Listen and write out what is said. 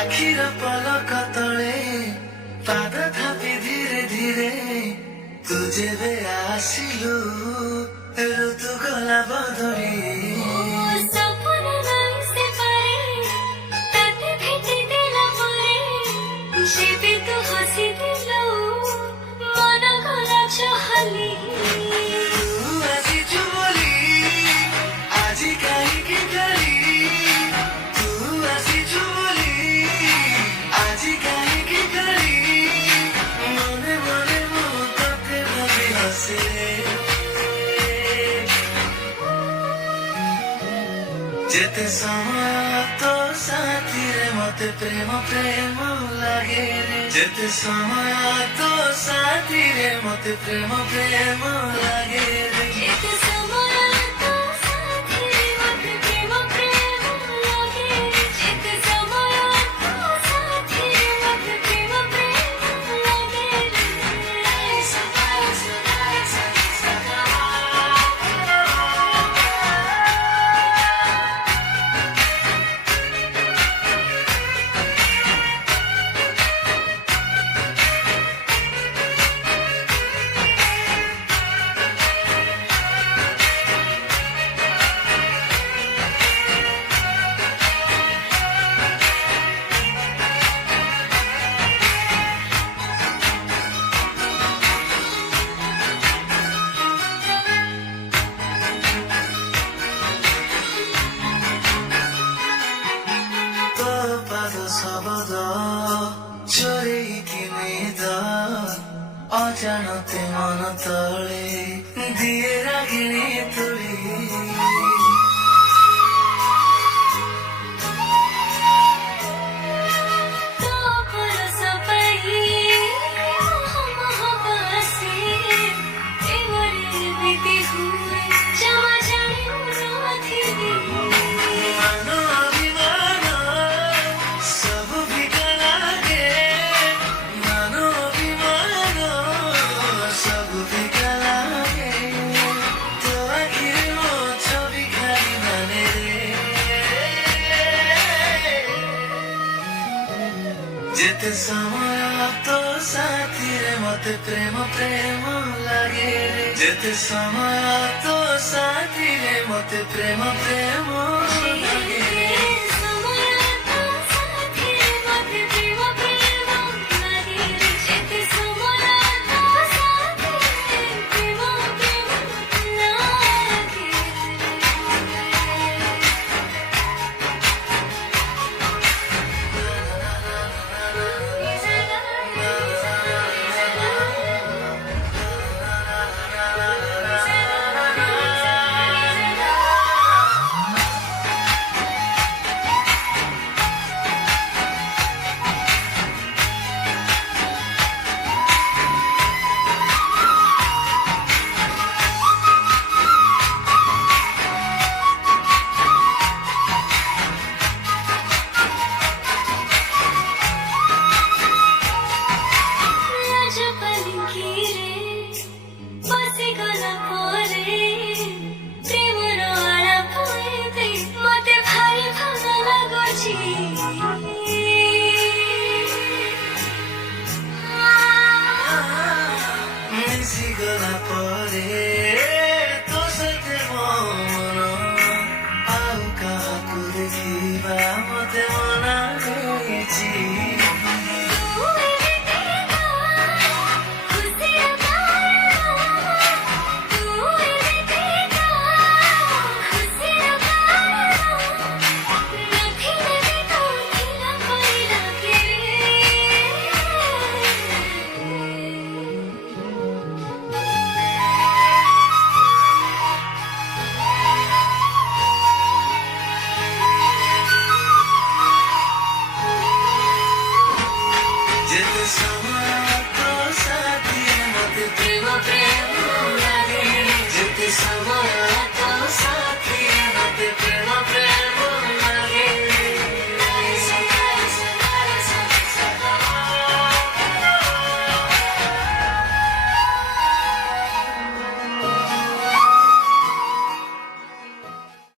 ଆଖିର ପଲକ ତଳେ ପାଦ ଥାପି ଧୀରେ ଧୀରେ ତୁ ଯେବେ ଆସିଲୁ ଋତୁ ଗଲା ବଦଳି যেতে সময় তো সাথীরে মতে প্রেম প্রেম লাগে রে যেতে সময় তো সাথীরে মতে প্রেম প্রেম লাগে রে যেতে সময় তো সাথীরে মতে প্রেম প্রেম লাগে রে যেতে সময় তো সাথীরে মতে প্রেম প্রেম লাগে রে শব্দ চোরেইকি মেদ অজাଣতে মন তଳେ দিয়ে রাগিণী তুলি যেতে সময় তো সাথীরে মতে প্রেম প্রেম লাগে রে যেতে সময় তো সাথীরে মতে প্রেম প্রেম লাগে রে মিশি গলা